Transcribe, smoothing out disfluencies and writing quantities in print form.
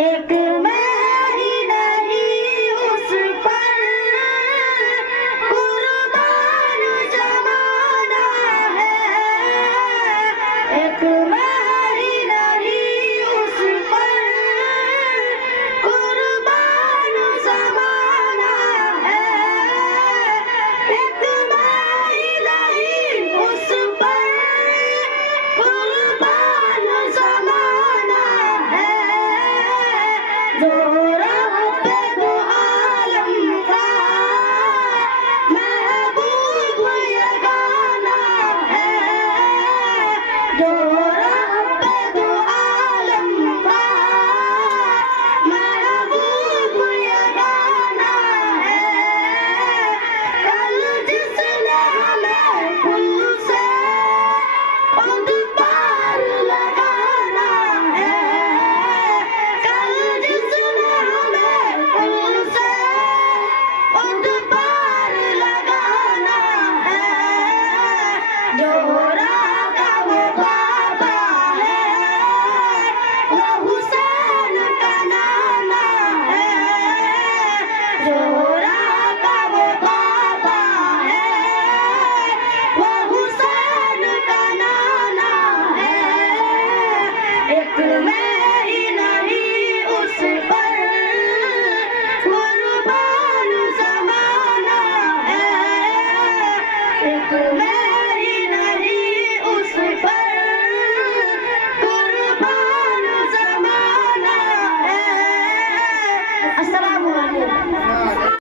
एक मैं ही नहीं उस पर कुर्बान जमाना है। एक मैं ही नहीं उस पर कुर्बान जमाना है। एक मैं ही नहीं उस पर कुर्बान जमाना है। जो राह पे दो आलम का महबूब ये गाना है। जो